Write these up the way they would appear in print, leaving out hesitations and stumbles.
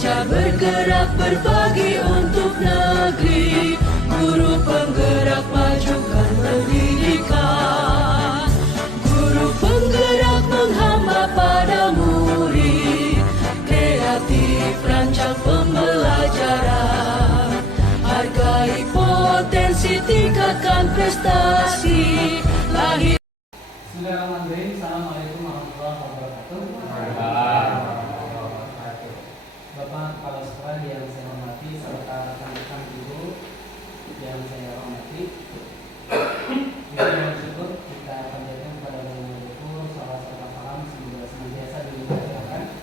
Pelajar bergerak berbagi untuk negeri, guru penggerak majukan pendidikan. Guru penggerak menghamba pada murid, kreatif rancang pembelajaran. Hargai potensi, tingkatkan prestasi. Lahir. Bismillahirrahmanirrahim. Assalamualaikum warahmatullahi wabarakatuh. Bapak Kepala Sekolah yang saya hormati serta rekan-rekan guru yang saya hormati, kita bersyukur kita panjatkan kepada Allah Subhanahu wa taala, semoga senantiasa dilimpahkan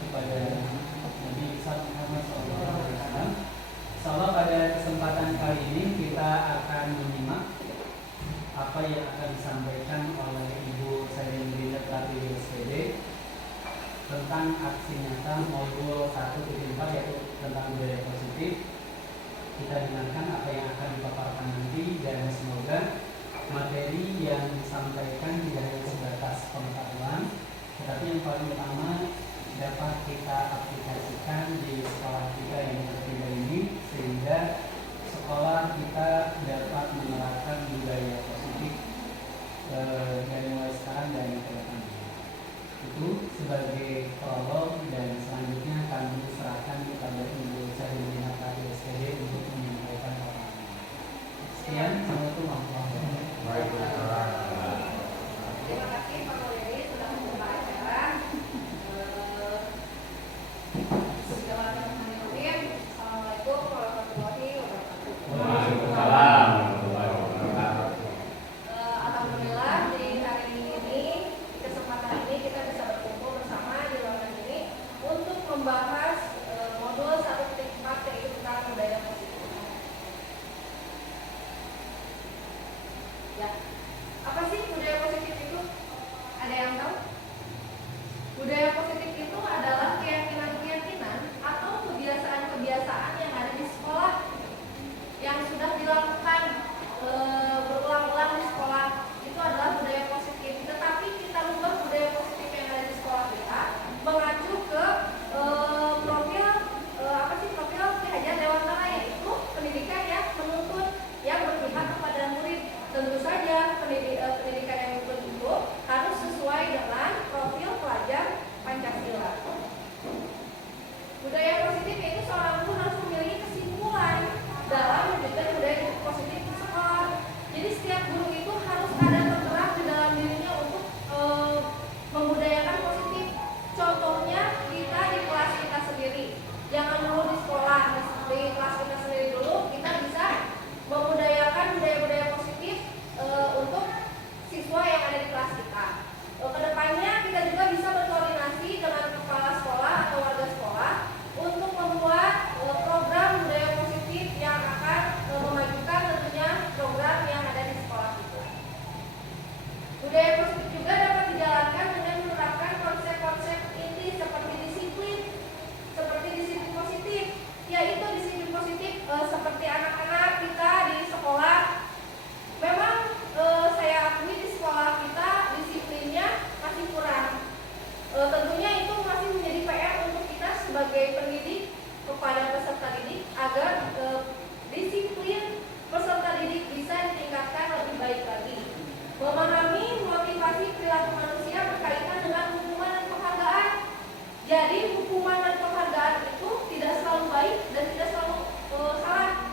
kepada Nabi Muhammad SAW. Insyaallah pada kesempatan kali ini kita akan menyimak apa yang akan disampaikan oleh Ibu Sarinda Pratiwi SPD tentang aksi nyata modul 1.4 yaitu tentang budaya positif. Kita dengarkan apa yang akan dipaparkan nanti dan semoga materi yang disampaikan tidak hanya sebatas pengetahuan, tetapi yang paling utama dapat kita aplikasikan di sekolah kita yang berbeda ini, sehingga sekolah kita dapat menerapkan budaya positif dari mulai sekarang dan ke depan. Itu sebagai prolog, dan selanjutnya kami serahkan kepada Ibu Sarinda Pratiwi SPD untuk menyampaikan paparannya. Sekian, assalamualaikum warahmatullahi wabarakatuh. Terima kasih Pak Mulyadir sudah membuka acara. Bismillahirrahmanirrahim. Assalamualaikum warahmatullahi wabarakatuh. Waalaikumsalam. Alhamdulillah di hari ini, kesempatan ini kita bisa berkumpul bersama di ruangan ini untuk membahas modul 1.4 yaitu tentang budaya positif. Ya, apa sih budaya positif itu? Ada yang tahu? Budaya positif itu adalah keyakinan-keyakinan atau kebiasaan-kebiasaan yang ada di sekolah yang sudah dilakukan berulang-ulang di sekolah. Itu adalah budaya positif. Tetapi kita ubah budaya positif yang ada di sekolah kita mengacu ke profil Ki Hajar Dewantara, yaitu pendidikan yang menuntun, yang berpihak kepada murid. Tentu saja pendidikan yang menuntun itu harus sesuai dengan profil pelajar Pancasila. Budaya positif yaitu seorang guru harus memiliki kesimpulan dalam mewujudkan budaya positif di sekolah. Jadi setiap guru itu harus ada tergerak di dalam dirinya untuk membudayakan positif. Contohnya kita di kelas kita sendiri, jangan dulu di sekolah, di kelas kita sendiri dulu kita bisa membudayakan budaya-budaya positif untuk siswa yang ada di kelas kita. Kedepannya kita juga bisa berkoordinasi dengan kepala sekolah atau warga sekolah untuk membuat program budaya positif yang akan memajukan tentunya program yang ada di sekolah kita. Budaya positif juga dapat dijalankan dengan menerapkan konsep-konsep inti seperti disiplin positif, yaitu disiplin positif seperti anak-anak kita di sekolah. Memang saya akui di sekolah kita disiplinnya masih kurang. Tentunya itu masih menjadi PR untuk kita sebagai pendidik kepada peserta didik agar disiplin peserta didik bisa ditingkatkan lebih baik lagi. Memahami motivasi perilaku manusia berkaitan dengan hukuman dan penghargaan. Jadi hukuman dan penghargaan itu tidak selalu baik dan tidak selalu salah.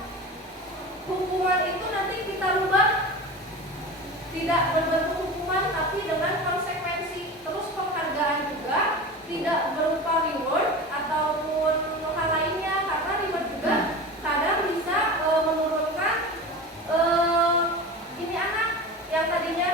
Hukuman itu nanti kita rubah tidak berbentuk hukuman tapi dengan konsekuensi. Terus penghargaan juga tidak berupa reward ataupun hal lainnya, karena reward juga kadang bisa menurunkan ini anak yang tadinya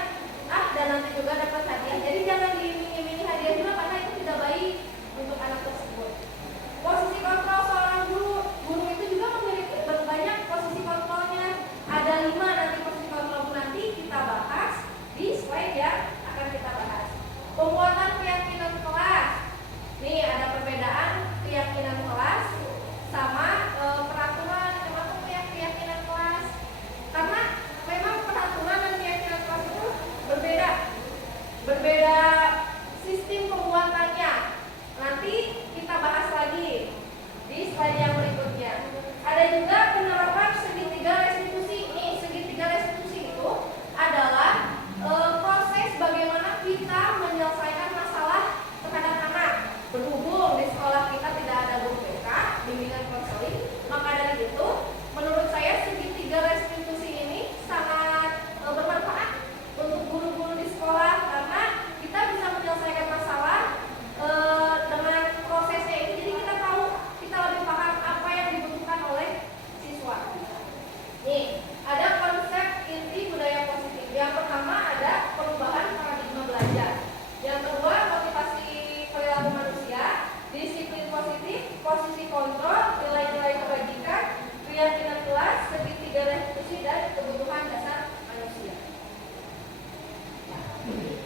kontrol, nilai-nilai kebajikan, keyakinan kelas, segitiga restitusi, dan kebutuhan dasar manusia.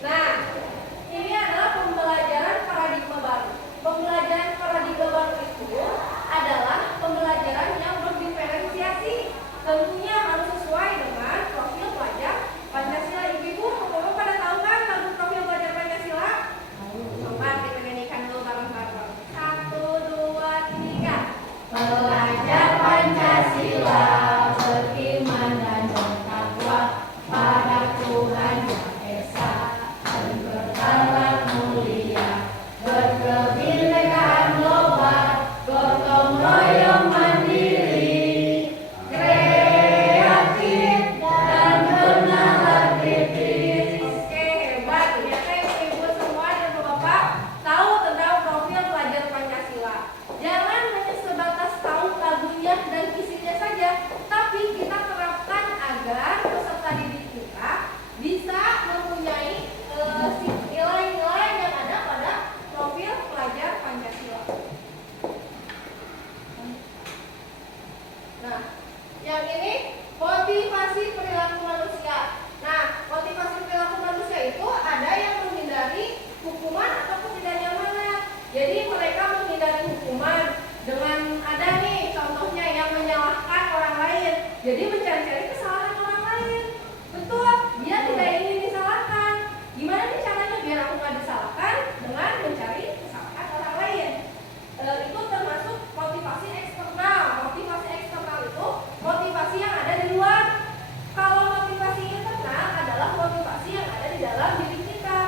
Nah, ini adalah pembelajaran paradigma baru. Pembelajaran paradigma baru itu adalah pembelajaran yang berdiferensiasi. Tentunya harus sesuai dengan profil pelajar Pancasila. Ibu-ibu, kamu pada tahu kan lagu profil pelajar Pancasila? Coba kita nyanyikan dulu bareng-bareng. 1, 2, 3. Pelajar Pancasila beriman dan bertakwa pada Tuhan Yang Esa dan berakhlak mulia, berkebinekaan global, gotong royong mandiri, kreatif dan bernalar kritis. Oke, hebat. Ternyata ibu-ibu semua dan bapak tahu tentang profil pelajar Pancasila. Jangan hanya sebatas tahu lagunya dan isinya saja, tapi kita terapkan agar peserta didik kita bisa mempunyai nilai-nilai yang ada pada profil pelajar Pancasila. Nah, yang ini motivasi perilaku manusia. Nah, motivasi perilaku manusia itu ada yang menghindari hukuman ataupun tidak nyamanan. Jadi mereka menghindari hukuman dengan ada nih contohnya yang menyalahkan orang lain. Jadi mencari-cari kesalahan orang lain. Betul, dia tidak ingin disalahkan. Gimana nih caranya biar aku nggak disalahkan? Dengan mencari kesalahan orang lain. Itu termasuk motivasi eksternal. Motivasi eksternal itu motivasi yang ada di luar. Kalau motivasi internal adalah motivasi yang ada di dalam diri kita.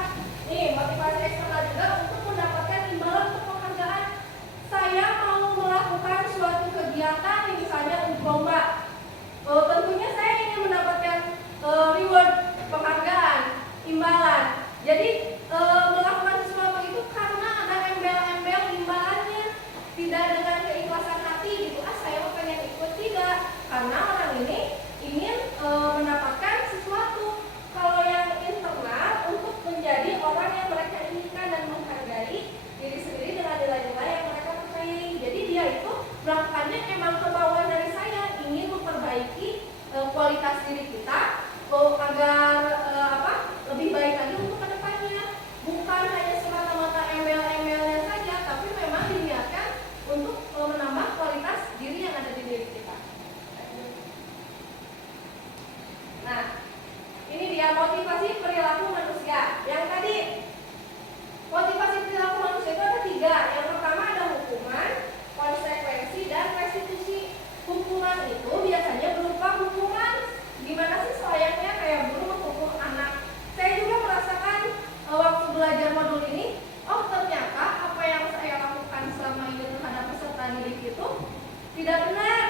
Nih, motivasi eksternal juga untuk mendapatkan imbalan untuk penghargaan. Saya mau melakukan suatu kegiatan, misalnya untuk lomba. Tentunya saya ingin mendapatkan reward, penghargaan, imbalan. Jadi melakukan sesuatu itu karena ada embel-embel imbalannya, tidak dengan keikhlasan hati gitu. Saya mau pengen ikut, tidak, karena orang ini ingin mendapatkan sesuatu. Kalau yang internal untuk menjadi orang yang mereka inginkan dan menghargai diri sendiri dengan nilai-nilai yang mereka percayai. Jadi dia itu melakukannya emang kemauan dari saya, ingin memperbaiki kualitas diri kita agar lebih baik lagi untuk kedepannya. Bukan hanya semata-mata embel-embelnya saja, tapi memang diniatkan untuk menambah kualitas diri yang ada di diri kita. Nah, ini dia motivasi perilaku manusia. Yang tadi motivasi perilaku manusia itu ada 3. Yang pertama ada hukuman, konsekuensi, dan restitusi. Hukuman itu biasanya berupa hukuman. Gimana sih selayaknya kayak guru menghukum anak? Saya juga merasakan waktu belajar modul ini, oh ternyata apa yang saya lakukan selama ini terhadap peserta didik itu tidak benar.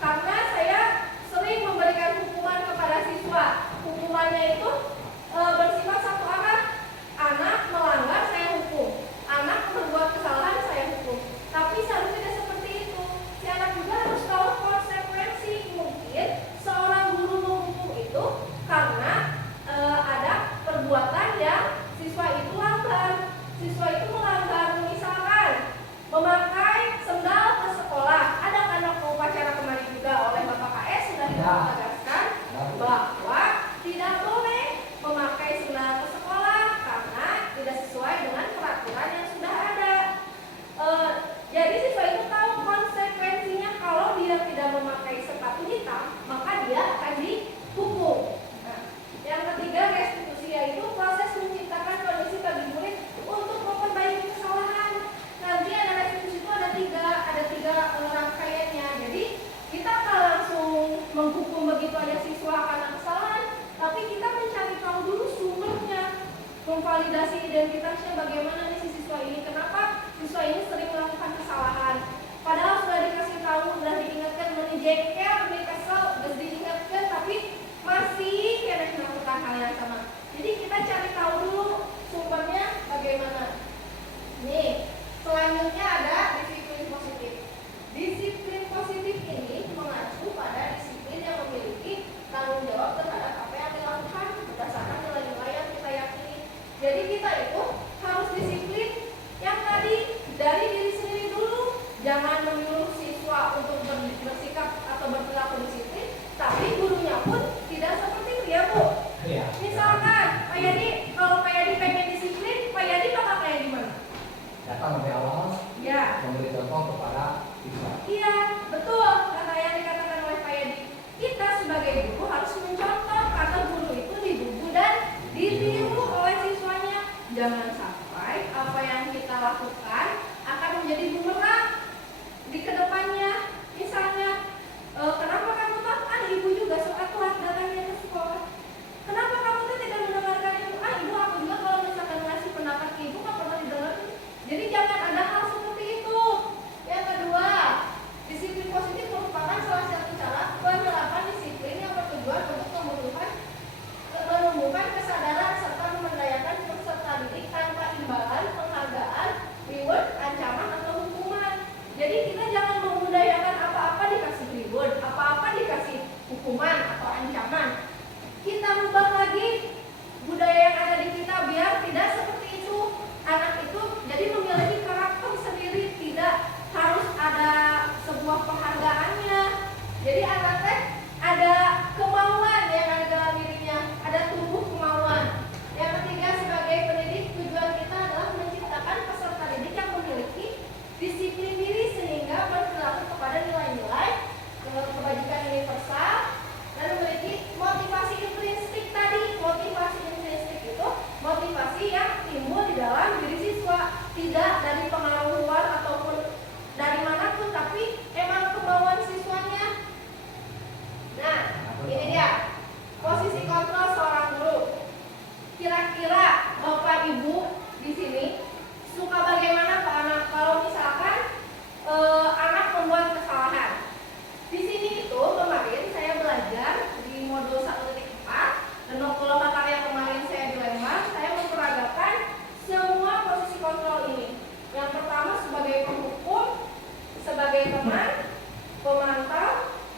Karena saya sering memberikan hukuman kepada siswa. Hukumannya itu bersifat satu arah. Anak melanggar, saya hukum. Anak berbuat kesalahan, saya hukum. Tapi seharusnya tidak seperti itu. Si anak juga harus tahu konsekuensi. Mungkin seorang guru menghukum itu karena ada perbuatan yang siswa itu langgar. Siswa itu melanggar, misalkan memakai sendal ke sekolah. Ada kan jangan menyuruh siswa untuk bersikap atau berperilaku disiplin, tapi gurunya pun tidak seperti itu ya Bu. Iya. Misalkan Pak Yadi, kalau Pak Yadi pengen disiplin, Pak Yadi bakal kayak gimana? Datang lebih awal, Ya, memberi contoh kepada siswa. iya betul kata yang dikatakan oleh Pak Yadi. Kita sebagai guru harus mencontoh karena guru itu dibubu dan ditiru oleh siswanya. Jangan sampai apa yang kita lakukan akan menjadi bumerang di kedepannya. Misalnya, kenapa kamu tak? Ibu juga suka telat datangnya ke sekolah. Kenapa kamu tuh tidak mendengarkan ibu? Ibu aku juga kalau misalkan ngasih pendapat ke ibu nggak pernah didengar. Jadi jangan ada hal seperti itu. Yang kedua, disiplin positif merupakan salah satu cara penerapan disiplin yang bertujuan untuk menumbuhkan kesadaran serta memendayakan peserta didik tanpa imbalan, penghargaan, reward, ancaman atau hukuman. Jadi kita jangan memudayakan apa-apa dikasih reward, apa-apa dikasih hukuman atau ancaman. Kita rubah lagi budaya yang ada di kita biar tidak seperti itu. Anak itu jadi memiliki karakter sendiri, tidak harus ada sebuah penghargaannya. Jadi anaknya ada kemauan yang ada dalam dirinya, ada tumbuh kemauan. Yang ketiga, sebagai pendidik tujuan kita adalah menciptakan peserta didik yang memiliki disiplin diri sehingga berperilaku kepada nilai-nilai kebajikan universal dan memiliki motivasi intrinsik tadi. Motivasi intrinsik itu motivasi yang timbul di dalam diri siswa, tidak dari pengaruh luar ataupun dari manapun, tapi emang kemauan siswanya. Nah, ini dia posisi kontrol seorang guru. Kira-kira Bapak Ibu di sini suka bagaimana Pak anak kalau misalkan anak membuat kesalahan? Di sini itu kemarin saya belajar di modul 1.4 dan waktu karya kemarin saya di Lembang, saya memperagakan semua posisi kontrol ini. Yang pertama sebagai penghukum, sebagai teman, pemantau,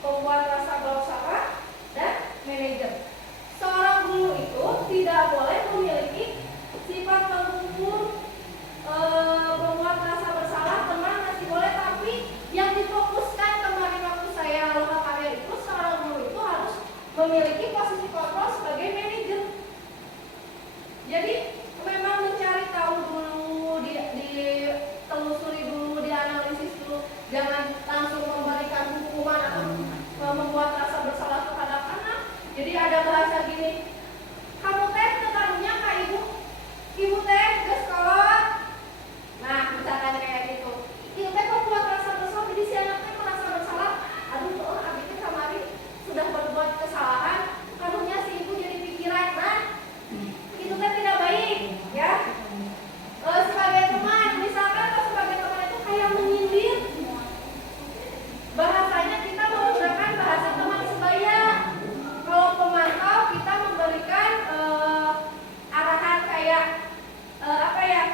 pembuat rasa bersalah, dan manajer. Seorang guru itu tidak boleh memiliki sifat menghukum, membuat rasa bersalah, teman masih boleh, tapi yang difokuskan kemarin waktu saya loka karya itu seorang guru itu harus memiliki posisi kontrol sebagai manajer. Jadi memang mencari tahu dulu, ditelusuri dulu, dianalisis dulu, jangan langsung memberikan hukuman atau membuat rasa bersalah terhadap anak. Jadi ada bahasa gini, kamu teh tekanunya kak ibu teh ke sekolah. Nah misalkan kayak gitu, ibu teh kok buat rasa bersalah, jadi si anak teh merasa bersalah. Aduh tuh abis itu kemarin sudah berbuat kesalahan, kanunya si ibu jadi pikiran. Nah itu teh tidak baik ya. Sebagai teman, misalkan kalau sebagai teman itu kayak menyindir, bahasanya kita menggunakan bahasa teman sebaya. Kalau pemantau kita memberikan arahan kayak apa ya?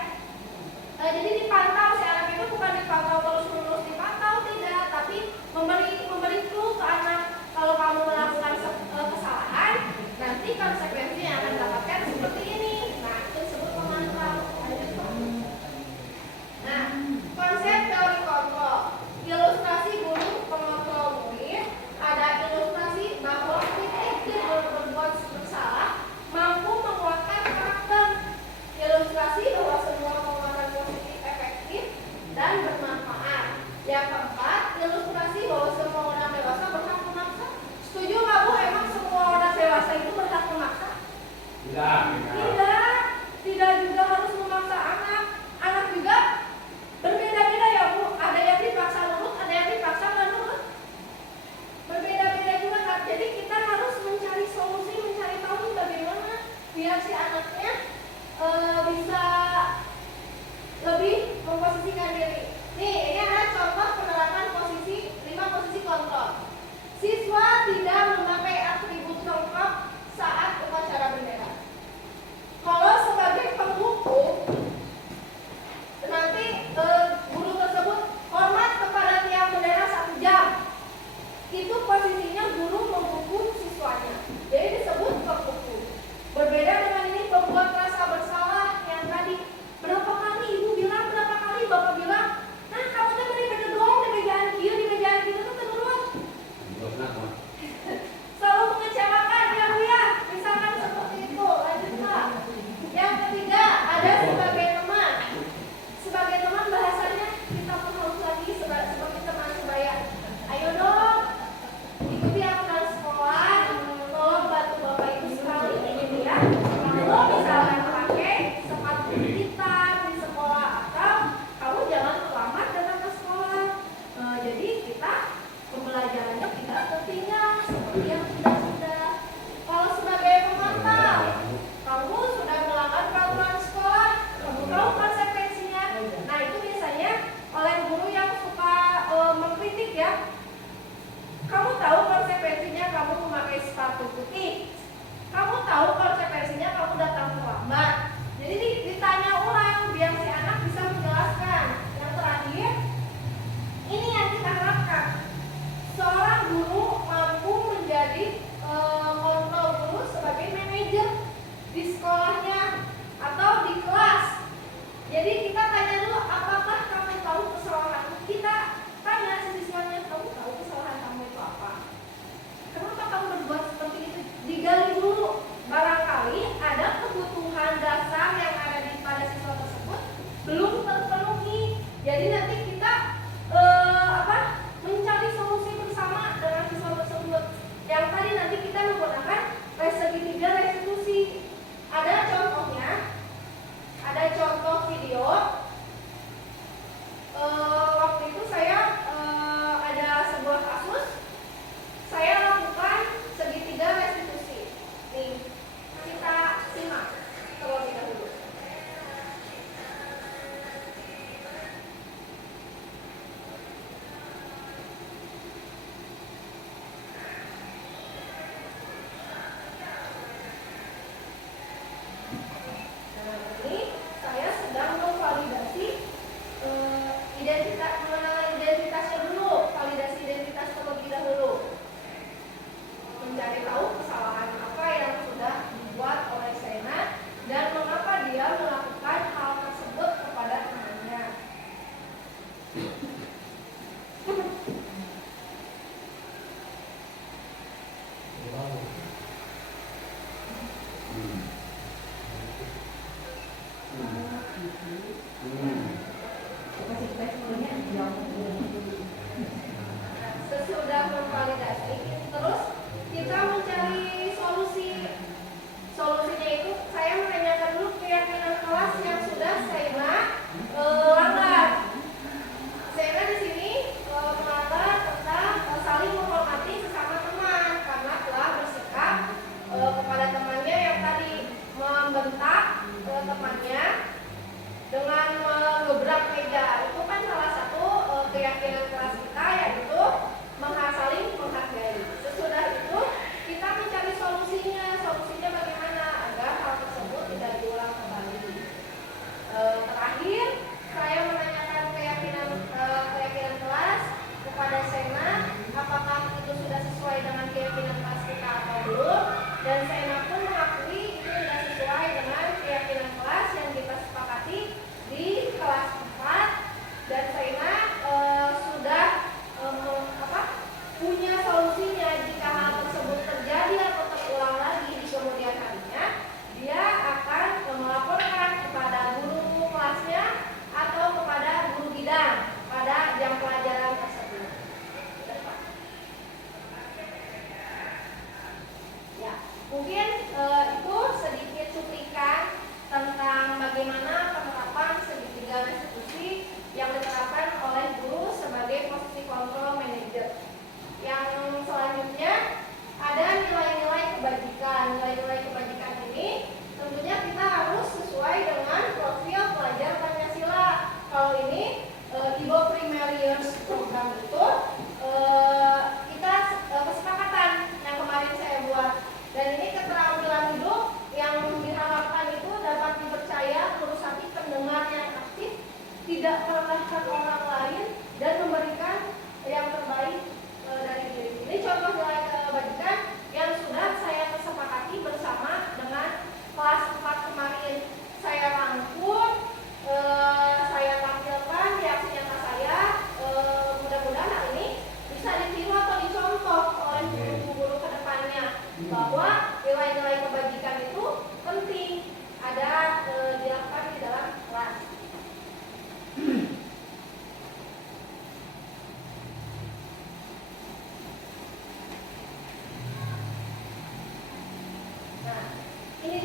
Jadi dipantau, si anak itu bukan dipantau terus-menerus dipantau, tidak, tapi memberi clue ke anak kalau kamu melakukan kesalahan, nanti konsekuensi yang akan dapatkan seperti ini. Nah, itu disebut pemantau. Nah, konsep teori kontrol. Ilustrasi guru pengontrol murid. Ada ilustrasi bahwa titik berbuat bersalah mampu menguatkan karakter. Ilustrasi bahwa semua penguatan positif efektif dan bermanfaat. Yang keempat, ilustrasi bahwa semua orang dewasa berhak memaksa. Setuju nggak Bu? Emang semua orang dewasa itu berhak memaksa? Tidak juga harus memaksa anak. Anak juga berbeda-beda ya Bu. Ada yang dipaksa nurut, ada yang dipaksa nggak nurut. Berbeda-beda juga kan. Jadi kita harus mencari solusi, mencari tahu bagaimana biar si anaknya bisa lebih memposisikan diri. Nih, ini ada contoh penerapan posisi 5 posisi kontrol. Siswa tidak memakai atribut lengkap saat upacara bendera.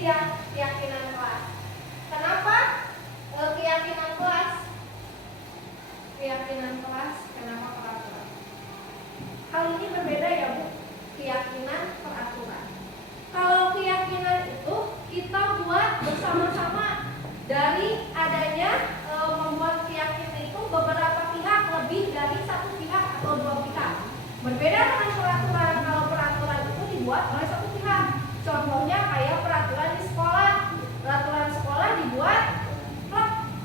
dia keyakinan kelas. Kenapa keyakinan kelas? Keyakinan kelas, kenapa peraturan? Hal ini berbeda ya Bu, keyakinan peraturan. Kalau keyakinan itu kita buat bersama-sama dari adanya membuat keyakinan itu beberapa pihak, lebih dari satu pihak atau dua pihak. Berbeda dengan peraturan. Kalau peraturan itu dibuat oleh satu pihak. Contohnya kayak peraturan di sekolah. Peraturan sekolah dibuat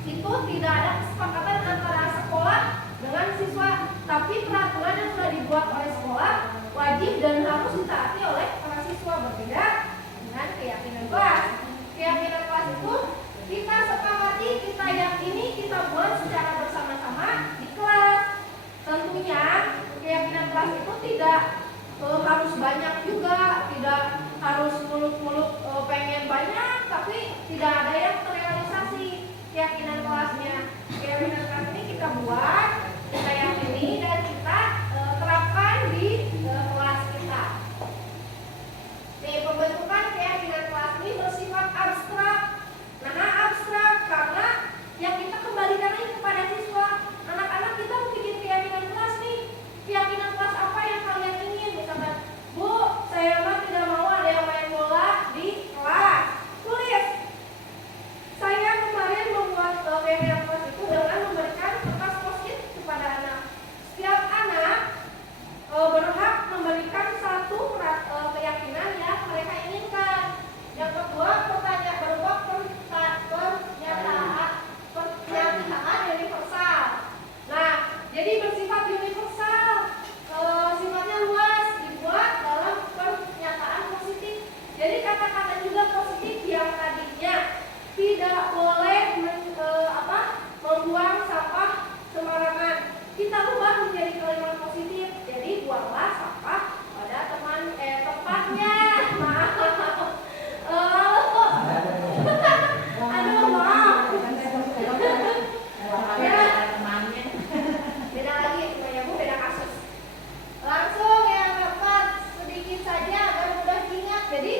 itu tidak ada kesepakatan antara sekolah dengan siswa, tapi peraturan yang sudah dibuat oleh sekolah wajib dan harus ditaati oleh para siswa. Berbeda dengan keyakinan kelas. Keyakinan kelas itu kita sepakati, kita yakini, kita buat secara bersama-sama di kelas. Tentunya keyakinan kelas itu tidak harus banyak juga, tidak harus muluk-muluk pengen banyak, tapi tidak ada yang terrealisasi keyakinan kelasnya. Keyakinan kelas ini kita buat, kita yakini, dan kita terapkan di kelas kita. Pembentukan keyakinan kelas ini bersifat abstrak. Nah, abstrak karena yang kita kembalikan lagi kepada siswa. Anak-anak kita mau bikin keyakinan kelas nih. Keyakinan kelas apa yang kalian ingin? Misalkan, Bu, saya mah tidak mau ada yang main bola di kelas. Tulis. Saya kemarin membuat keyakinan kelas itu dengan memberikan kertas post-it kepada anak. Setiap anak berhak memberikan satu keyakinan yang mereka inginkan. Yang kedua, pertanyaan berupa pernyataan universal. Nah, jadi bersifat universal, sifatnya luas, dibuat dalam pernyataan positif. Jadi kata-kata juga positif yang tadinya tidak boleh membuang sampah sembarangan, kita ubah menjadi kalimat positif. Jadi buanglah sampah pada tempatnya. Maaf. Aduh, maaf. Beda lagi, semuanya Bu, beda kasus. Langsung yang dapat sedikit saja agar mudah diingat. Jadi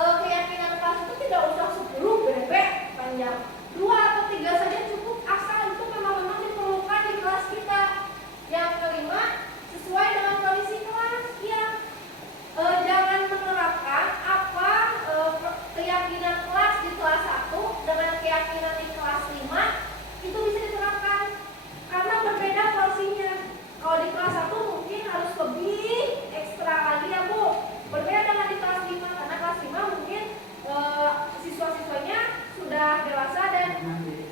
keyakinan kelas itu tidak usah 10 bebek panjang, 2 atau 3 saja cukup, asal itu memang diperlukan di kelas kita. Yang kelima, sesuai dengan kondisi kelas. Ya, jangan menerapkan apa keyakinan kelas di kelas 1 dengan keyakinan di kelas 5 itu bisa diterapkan karena berbeda porsinya. Kalau di kelas 1 mungkin harus lebih ekstra lagi ya Bu. Berbeda dengan di kelas 5 karena kelas 5 mungkin siswa-siswanya sudah dewasa dan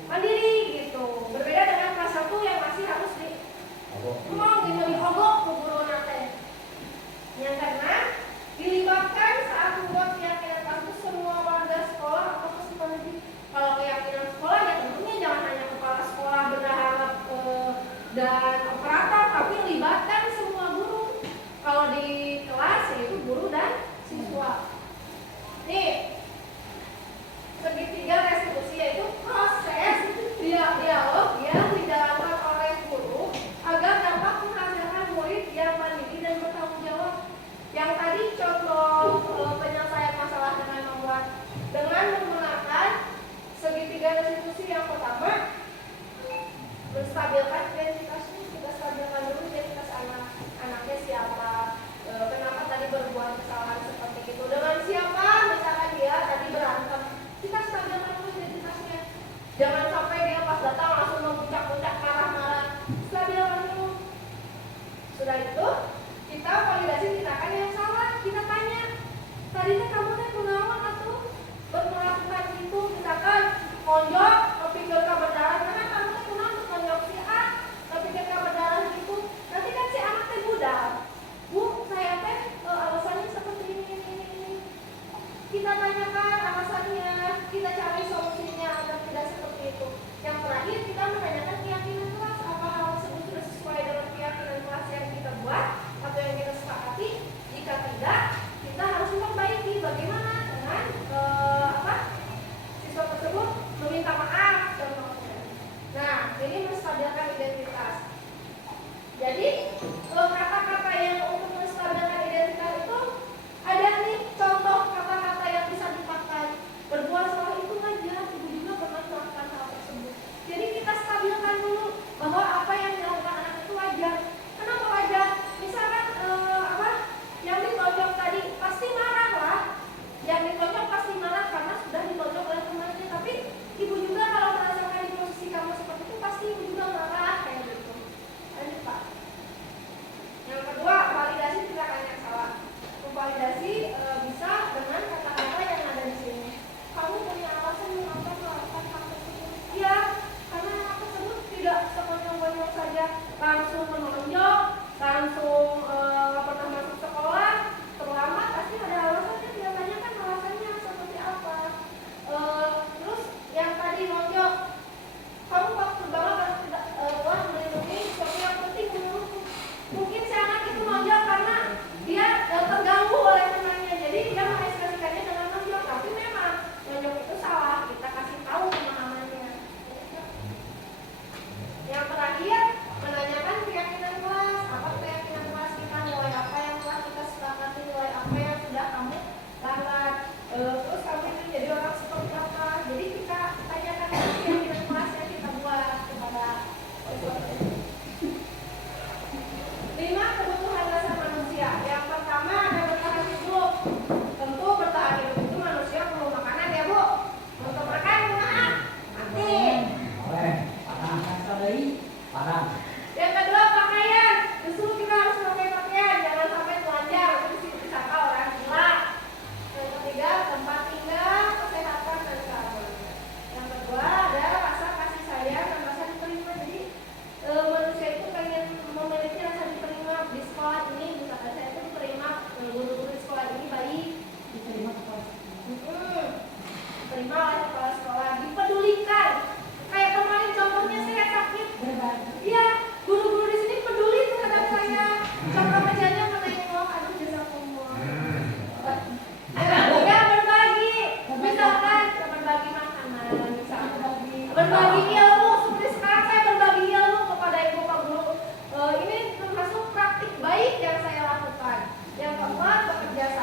mandiri gitu. Berbeda dengan kelas 1 yang masih harus diogok ke guru nate. Yang keenam, dilibatkan saat membuat keyakinan kelas itu semua warga sekolah atau peserta didik. Kalau keyakinan sekolah ya tentunya jangan hanya kepala sekolah, bendahara dan operator, tapi libatkan semua guru. Kalau di kelas yaitu guru dan siswa. Nih, segitiga restitusi yaitu proses dialog yang dijalankan oleh guru agar dapat menghasilkan murid yang mandiri dan bertanggung jawab. Yang tadi contoh penyelesaian masalah dengan menggunakan segitiga restitusi. Yang pertama, menstabilkan identitasnya. Kita stabilkan dulu identitas anaknya siapa, kenapa tadi berbuat kesalahan seperti itu, dengan siapa, misalkan dia tadi berantem, kita stabilkan dulu identitasnya. Jangan sampai dia pas datang langsung memuncak-muncak marah-marah. Stabilkan dulu. Sudah itu kita validasi tindakan yang salah. Kita tanya, tadinya kamu kunaon atau melakukan itu, misalkan konjok, kepikir berdarah, karena kamu kunaon untuk konjok si A, kepikir berdarah gitu. Nanti kan si anak budal. Bu, saya alasannya seperti ini. Kita tanyakan alasannya, kita cari solusinya agar tidak seperti itu. Yang terakhir, kita menanyakan keyakinan kelas. Apa hal tersebut sudah sesuai dengan keyakinan kelas yang kita buat atau yang kita sepakati? Jika tidak, kita harus memperbaiki. Bagaimana dengan siswa tersebut meminta maaf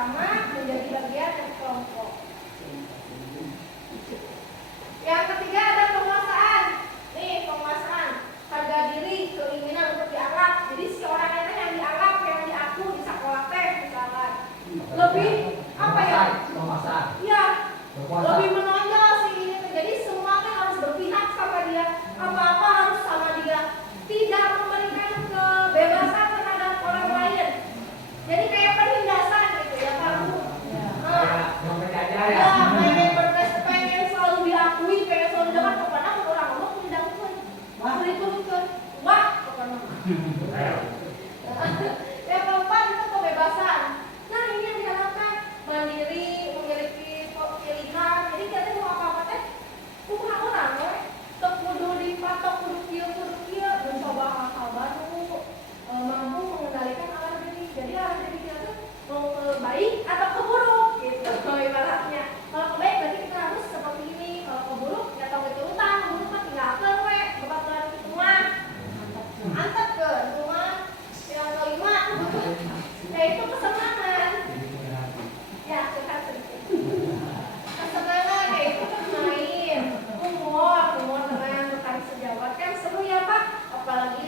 bersama menjadi bagian dari kelompok. Yang ketiga ada penguasaan. Nih penguasaan, harga diri, keinginan untuk dianggap. Jadi si orang itu yang dianggap, yang diaku di sekolah teh misalkan lebih apa ya? Iya, lebih menonjol sih ini. Jadi semua kan harus berpihak sama dia, apa-apa harus sama dia, tidak memberikan kebebasan terhadap orang lain. Jadi kayak penindasan gitu ya Pak Bu. Ya, pengen selalu diakui, pengen selalu dengar kepada orang ngomong menidakkan, menitulkan, wah pokoknya. Yang keempat itu kebebasan. Nah ini yang diharapkan mandiri, memiliki pilihan. Jadi kita mau apa-apa teh, kumaha orang we, teu kudu dipatok kudu kieu, mencoba hal-hal baru, mampu mengendalikan arah diri. Jadi arah diri kita tuh mau baik atau ke buruk gitu. Ibaratnya kalau ke baik berarti kita harus seperti ini, kalau ke buruk ya tong diturutan, buruk mah tinggalkeun we, bebaturan kitu mah. Mantap ke, cuma yang kelima yaitu kesenangan. Ya, curhat sedikit. Kesenangan yaitu bermain, humor dengan rekan sejawat kan seru ya Pak. Apalagi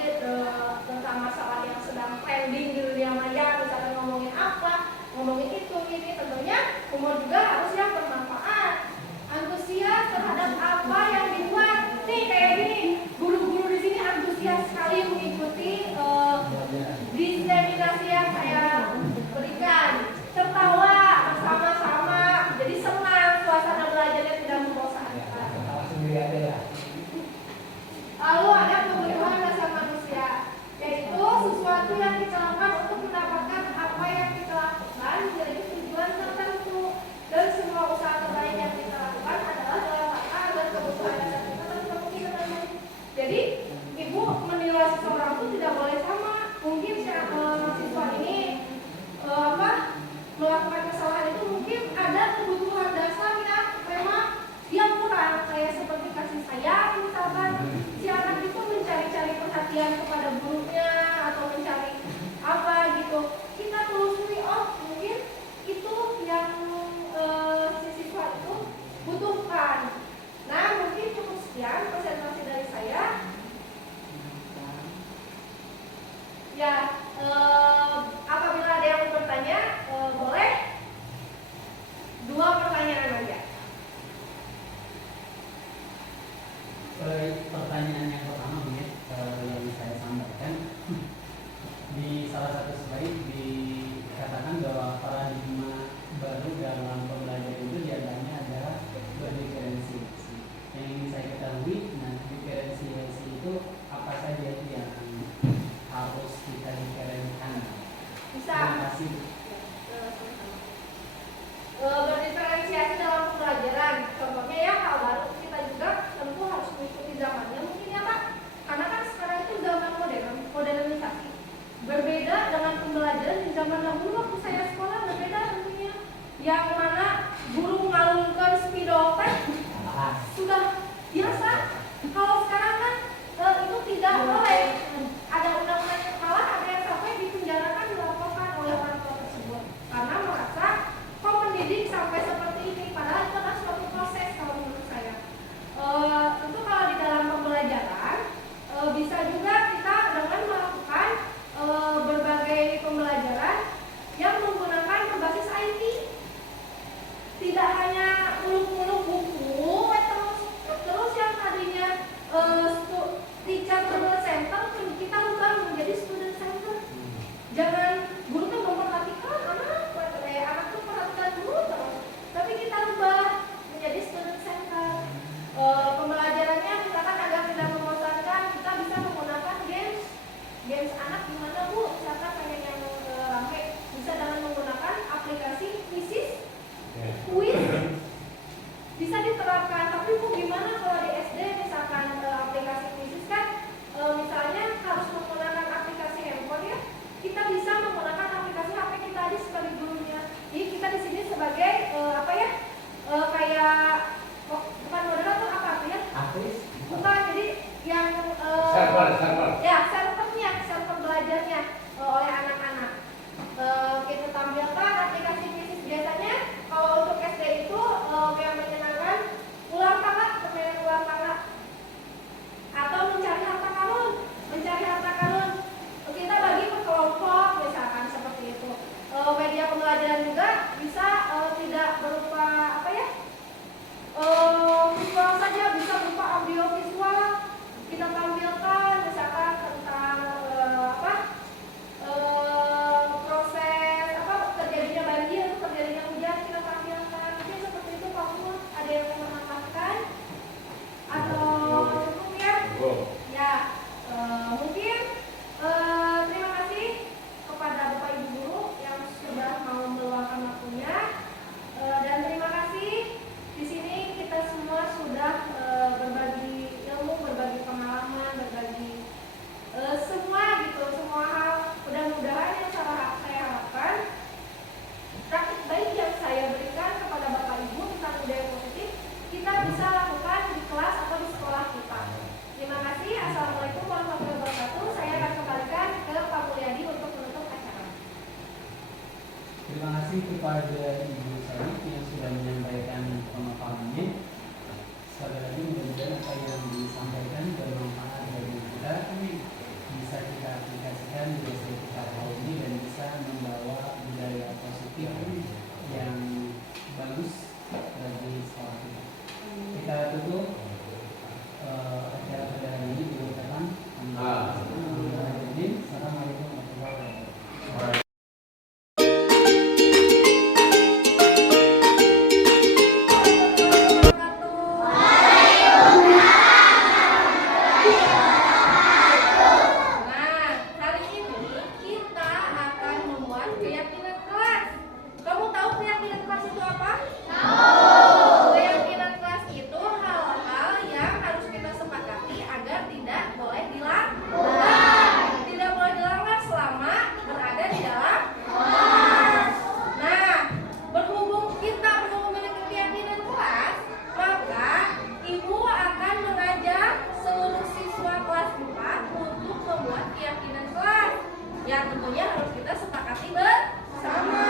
tentang masalah yang sedang trending di dunia maya, misalnya ngomongin apa, ngomongin itu, ini tentunya humor juga harus yang bermanfaat. Antusias terhadap apa yang dibuat. Nih kayak gini, guru-guru di sini antusias sekali mengikuti diseminasi yang saya berikan. Tertawa bersama-sama, jadi senang, suasana belajarnya tidak membosankan. Lalu ada kebutuhan dasar manusia, yaitu sesuatu yang kita lakukan untuk mendapatkan apa yang kita lakukan menjadi tujuan tertentu. Dan semua usaha terbaik yang kita lakukan adalah dalam rangka agar kebutuhan dasar kita terpenuhi dengan baik. Jadi ibu menilai seseorang itu tidak boleh sama. Mungkin siswa ini melakukan kesalahan itu mungkin ada kebutuhan dasar yang memang dia kurang, kayak seperti kasih sayang misalkan. Si anak itu mencari-cari perhatian kepada gurunya atau mencari apa gitu. Kita telusuri, oh mungkin itu yang si siswa itu butuhkan. Nah mungkin cukup sekian presentasi dari saya. Ya, apabila ada yang bertanya, boleh 2 pertanyaan aja. Pertanyaan yang pertama nih, yang saya sampaikan di salah satu slide dikatakan bahwa paradigma baru dalam pembelajaran itu diantaranya adalah berdiferensiasi. Yang ingin saya ketahui, nah diferensiasi itu apa saja yang harus kita diferensikan? Bisa. Terima kasih. Berdiferensiasi dalam pembelajaran. Contohnya ya hal baru kita juga tentu harus mengikuti zamannya mungkin ya Pak. Karena kan sekarang itu zaman modernisasi. Berbeda dengan pembelajaran di zaman dahulu waktu saya sekolah, berbeda tentunya. Yang mana guru ngalungkan spidol teh sudah biasa. Kalau sekarang kan itu tidak boleh. Ada undang-undang yang salah, ada yang sampai dipenjarakan, dilaporkan oleh orang tua tersebut karena merasa kok mendidik sampai seperti ini, padahal itu adalah suatu proses kalau menurut saya. Tentu kalau di dalam pembelajaran bisa juga kita dengan melakukan berbagai pembelajaran yang menggunakan berbasis IT. Tidak hanya muluk-muluk buku terus yang tadinya teacher center kita ubah menjadi student center. Jangan guru tuh memperhatikan anak tuh perhatikan guru terus, tapi kita ubah menjadi student center. Pembelajarannya misalkan agar tidak membosankan, kita bisa menggunakan games anak gimana Bu? Misalkan pengen yang rame, bisa dengan menggunakan aplikasi quiz bisa diterapkan. Tapi Bu gimana kalau di SD misalkan aplikasi quiz kan misalnya harus menggunakan aplikasi handphone ya, kita bisa menggunakan aplikasi HP kita aja sebagai gurunya. Jadi kita di sini sebagai kayak bukan moderator apa tuh ya? Bukan, jadi yang server belajarnya oleh anak-anak. Kita tampilkan aplikasi quiz kepada Ibu Sari yang sudah menyampaikan pemaparannya. Sekali lagi mudah-mudahan apa yang disampaikan bermanfaat bagi kita, bisa kita aplikasikan di desa kita tahun ini dan bisa membawa budaya positif yang bagus bagi sekolah kita. Kita tutup acara pada hari ini dengan kata Assalamualaikum warahmatullahi wabarakatuh. Nah, hari ini kita akan membuat keyakinan kelas. Kamu tahu keyakinan kelas itu apa? Tahu. Keyakinan kelas itu hal-hal yang harus kita sepakati agar tidak boleh dilanggar. Tidak boleh dilanggar selama berada di dalam kelas. Nah, berhubung kita belum memiliki keyakinan kelas, maka Ibu akan mengajak seluruh siswa kelas 4 untuk membuat keyakinan kelas yang tentunya harus kita sepakati bersama.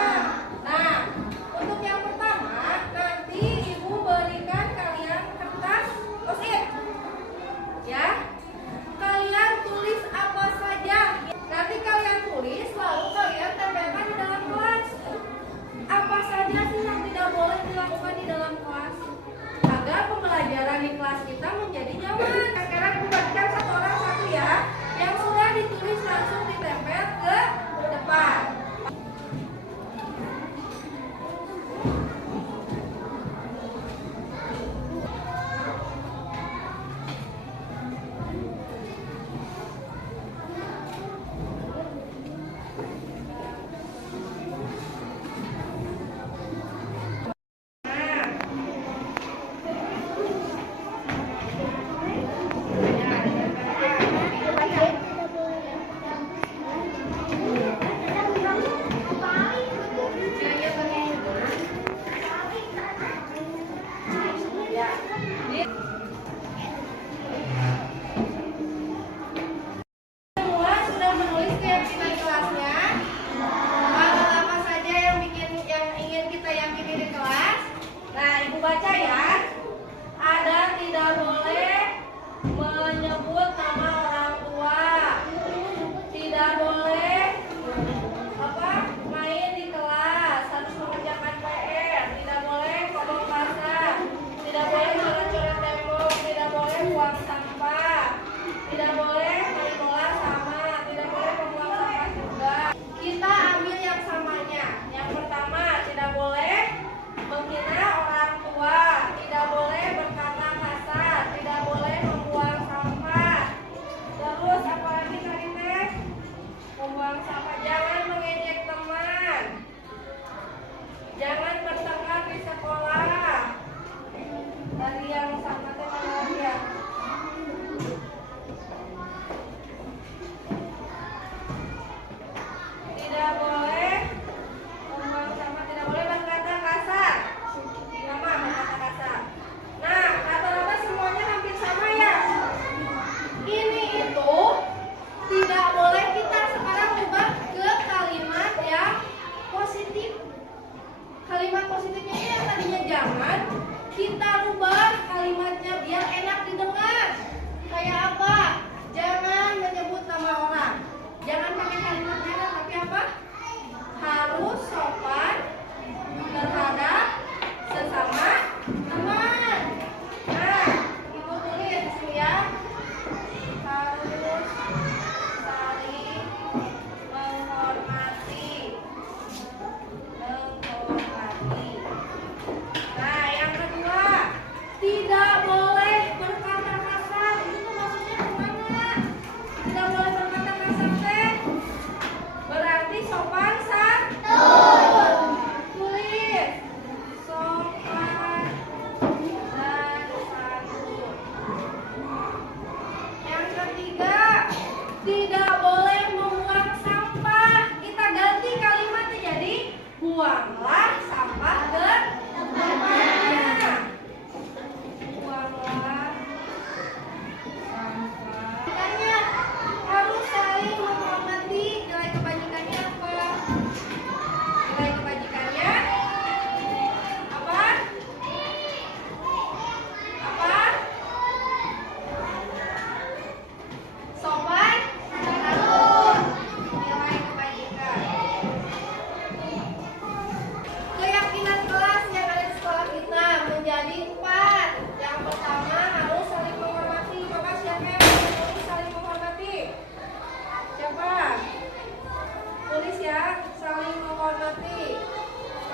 Nah, untuk yang pertama, nanti Ibu berikan kalian kertas post-it. Ya. Kalian tulis apa saja. Nanti kalian tulis lalu kalian tempelkan di dalam kelas. Apa saja sih yang tidak boleh dilakukan di dalam kelas agar pembelajaran di kelas kita menjadi nyaman. Sekarang Ibu bagikan satu orang satu ya. Yang sudah ditulis langsung ditempel ke depan.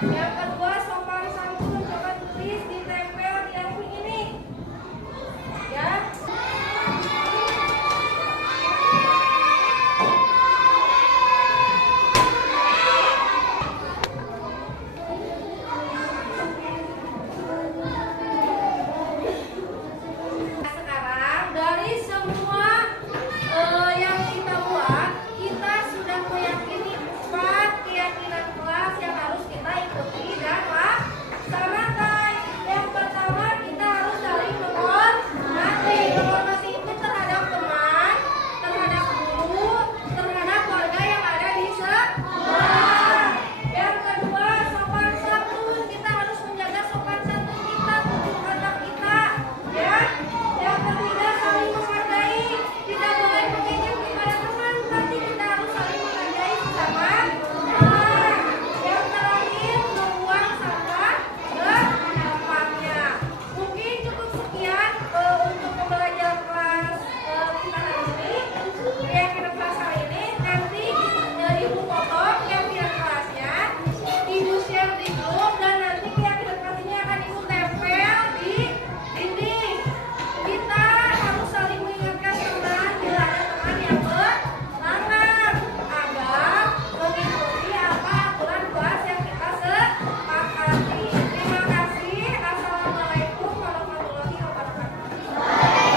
Yang kedua, sopan santun coba tulis ditempel di amping ini. Ya. Sekarang dari semua yang kita buat, kita sudah meyakini 4 keyakinan kelas yang harus kita ikuti dan laksanakan. Yang pertama, kita harus saling menghormati. Menghormati itu terhadap teman, terhadap guru, terhadap warga yang ada di sekolah. Yang kedua, sopan santun. Kita harus menjaga sopan santun kita, tutur kata kita. Ya. Yang ketiga, saling menghargai. Tidak boleh mengejek kepada teman, tapi kita harus saling menghargai sesama teman. Yang terakhir, membuang sampah ke tempatnya. Mungkin cukup sekian untuk pembelajaran kelas kita hari ini. Keyakinan kelas hari ini. Nanti ibu potong keyakinan kelasnya, ibu share di grup, dan nanti keyakinan kelasnya akan ibu tempel di dinding. Kita harus saling mengingatkan teman bila ada teman yang berlanggar agar mengikuti apa aturan kelas yang kita sepakati. Terima kasih. Assalamualaikum warahmatullahi wabarakatuh. Saya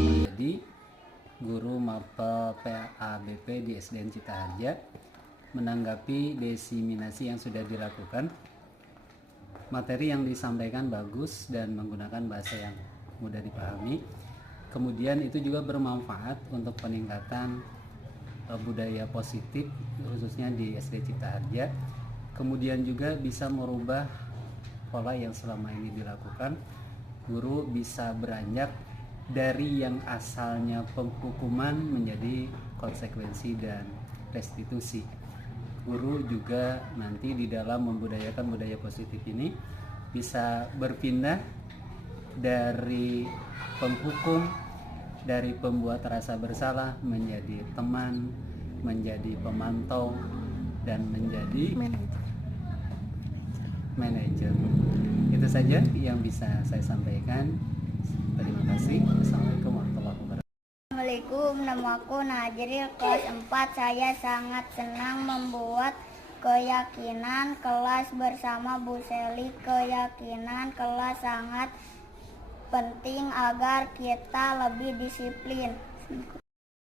menjadi guru Mapel PABP di SDN Citaharja. Menanggapi diseminasi yang sudah dilakukan, materi yang disampaikan bagus dan menggunakan bahasa yang mudah dipahami. Kemudian itu juga bermanfaat untuk peningkatan budaya positif khususnya di SD Citaharja. Kemudian juga bisa merubah pola yang selama ini dilakukan. Guru bisa beranjak dari yang asalnya penghukuman menjadi konsekuensi dan restitusi. Guru juga nanti di dalam membudayakan budaya positif ini bisa berpindah dari penghukum, dari pembuat rasa bersalah menjadi teman, menjadi pemantau, dan menjadi manajer. Itu saja yang bisa saya sampaikan. Terima kasih. Assalamualaikum warahmatullahi wabarakatuh. Assalamualaikum, nama aku Najril, kelas 4. Saya sangat senang membuat keyakinan kelas bersama Bu Seli. Keyakinan kelas sangat penting agar kita lebih disiplin.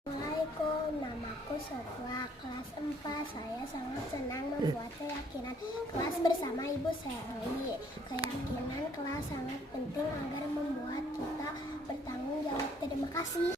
Assalamualaikum, namaku Sofwa, kelas 4. Saya sangat senang membuat keyakinan kelas bersama Ibu Seli. Keyakinan kelas sangat penting agar membuat kita bertanggung jawab. Terima kasih.